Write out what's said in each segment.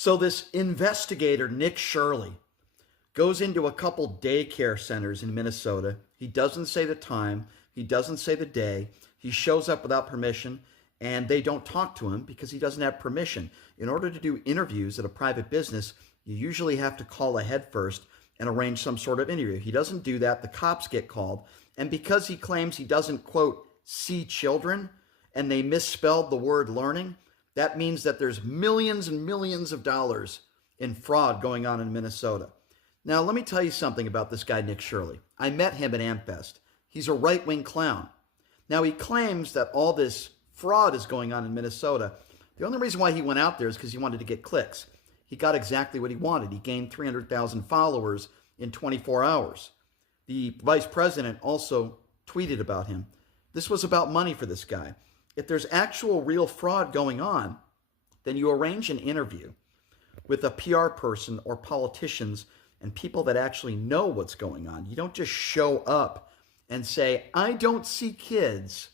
So this investigator, Nick Shirley, goes into a couple daycare centers in Minnesota. He doesn't say the time. He doesn't say the day. He shows up without permission, and they don't talk to him because he doesn't have permission. In order to do interviews at a private business, you usually have to call ahead first and arrange some sort of interview. He doesn't do that. The cops get called. And because he claims he doesn't, quote, see children, and they misspelled the word learning, that means that there's millions and millions of dollars in fraud going on in Minnesota. Now, let me tell you something about this guy, Nick Shirley. I met him at AmFest. He's a right-wing clown. Now, he claims that all this fraud is going on in Minnesota. The only reason why he went out there is because he wanted to get clicks. He got exactly what he wanted. He gained 300,000 followers in 24 hours. The vice president also tweeted about him. This was about money for this guy. If there's actual real fraud going on, then you arrange an interview with a PR person or politicians and people that actually know what's going on. You don't just show up and say, I don't see kids,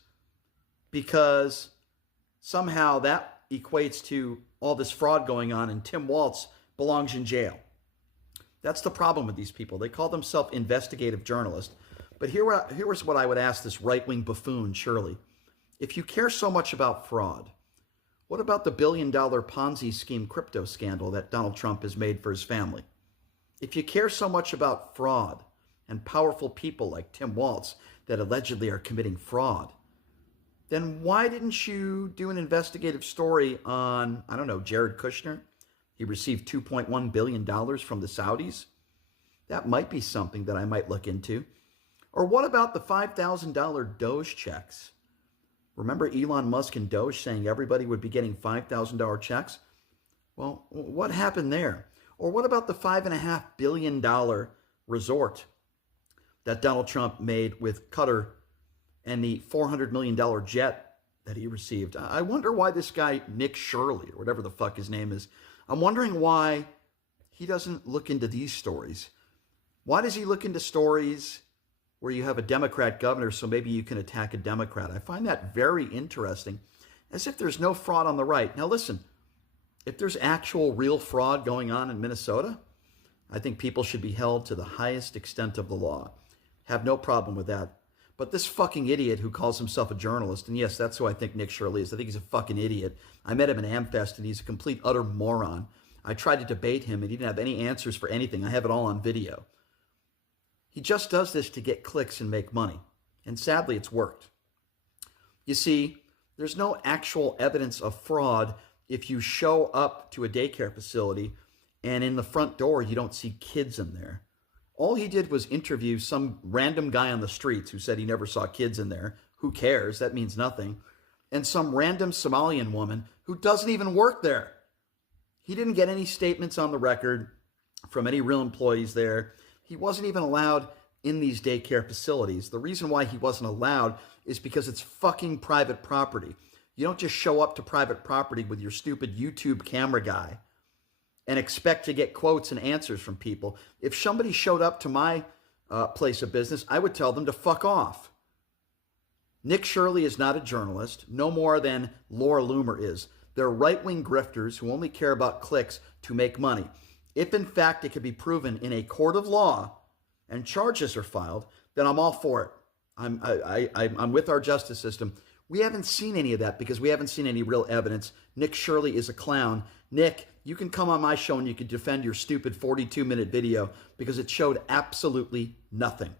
because somehow that equates to all this fraud going on and Tim Walz belongs in jail. That's the problem with these people. They call themselves investigative journalists. But here's what I would ask this right-wing buffoon, Shirley. If you care so much about fraud, what about the billion-dollar Ponzi scheme crypto scandal that Donald Trump has made for his family? If you care so much about fraud and powerful people like Tim Walz that allegedly are committing fraud, then why didn't you do an investigative story on, I don't know, Jared Kushner? He received $2.1 billion from the Saudis. That might be something that I might look into. Or what about the $5,000 Doge checks? Remember Elon Musk and Doge saying everybody would be getting $5,000 checks? Well, what happened there? Or what about the $5.5 billion resort that Donald Trump made with Qatar and the $400 million jet that he received? I wonder why this guy, Nick Shirley, or whatever the fuck his name is, I'm wondering why he doesn't look into these stories. Why does he look into stories where you have a Democrat governor so maybe you can attack a Democrat? I find that very interesting, as if there's no fraud on the right. Now listen, if there's actual real fraud going on in Minnesota, I think people should be held to the highest extent of the law. Have no problem with that. But this fucking idiot who calls himself a journalist, and yes, that's who I think Nick Shirley is. I think he's a fucking idiot. I met him at AmFest, and he's a complete, utter moron. I tried to debate him, and he didn't have any answers for anything. I have it all on video. He just does this to get clicks and make money. And sadly, it's worked. You see, there's no actual evidence of fraud if you show up to a daycare facility and in the front door you don't see kids in there. All he did was interview some random guy on the streets who said he never saw kids in there. Who cares? That means nothing. And some random Somalian woman who doesn't even work there. He didn't get any statements on the record from any real employees there. He wasn't even allowed in these daycare facilities. The reason why he wasn't allowed is because it's fucking private property. You don't just show up to private property with your stupid YouTube camera guy and expect to get quotes and answers from people. If somebody showed up to my place of business, I would tell them to fuck off. Nick Shirley is not a journalist, no more than Laura Loomer is. They're right-wing grifters who only care about clicks to make money. If, in fact, it can be proven in a court of law and charges are filed, then I'm all for it. I'm with our justice system. We haven't seen any of that because we haven't seen any real evidence. Nick Shirley is a clown. Nick, you can come on my show and you can defend your stupid 42-minute video because it showed absolutely nothing.